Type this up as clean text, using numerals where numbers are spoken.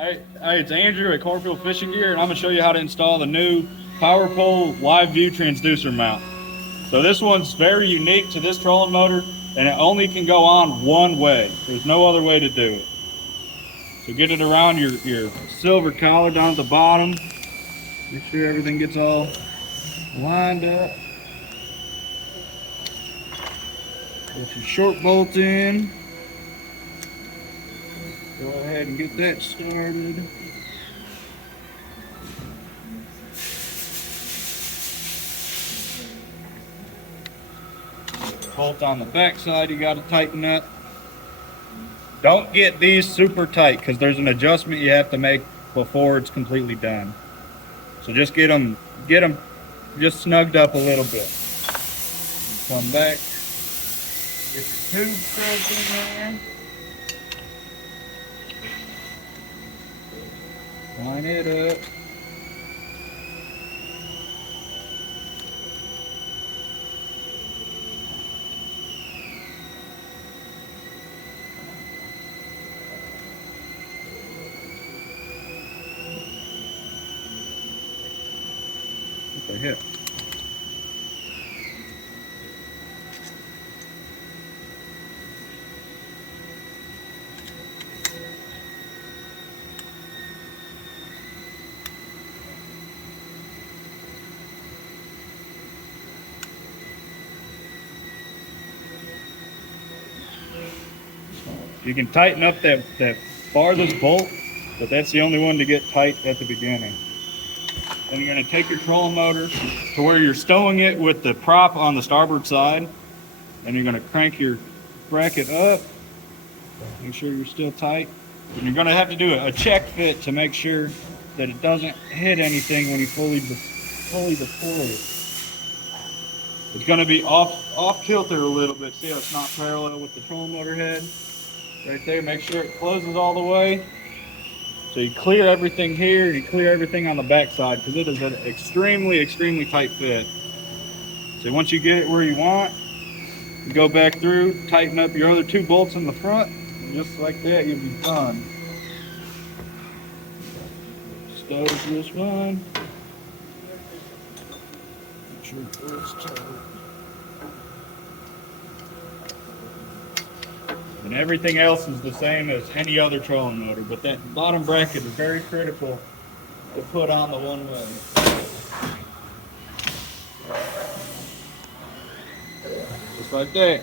Hi, it's Andrew at Cornfield Fishing Gear, and I'm going to show you how to install the new Power Pole Live View Transducer Mount. So this one's very unique to this trolling motor, and it only can go on one way. There's no other way to do it. So get it around your silver collar down at the bottom. Make sure everything gets all lined up. Put your short bolt in. Go ahead and get that started. Bolt on the back side, you got to tighten up. Don't get these super tight because there's an adjustment you have to make before it's completely done. So just get them just snugged up a little bit. Come back, get your tube stuck in there. Line it up. Okay, hit. You can tighten up that farthest bolt, but that's the only one to get tight at the beginning. Then you're going to take your trolling motor to where you're stowing it with the prop on the starboard side, and you're going to crank your bracket up. Make sure you're still tight. And you're going to have to do a check fit to make sure that it doesn't hit anything when you fully deploy it. It's going to be off kilter a little bit. See how it's not parallel with the trolling motor head? Right there, make sure it closes all the way. So you clear everything here, you clear everything on the back side because it is an extremely tight fit. So once you get it where you want, you go back through, tighten up your other two bolts in the front, and just like that you'll be done. Stows this one. Make sure it's tight. And everything else is the same as any other trolling motor, but that bottom bracket is very critical to put on the one way. Just like that.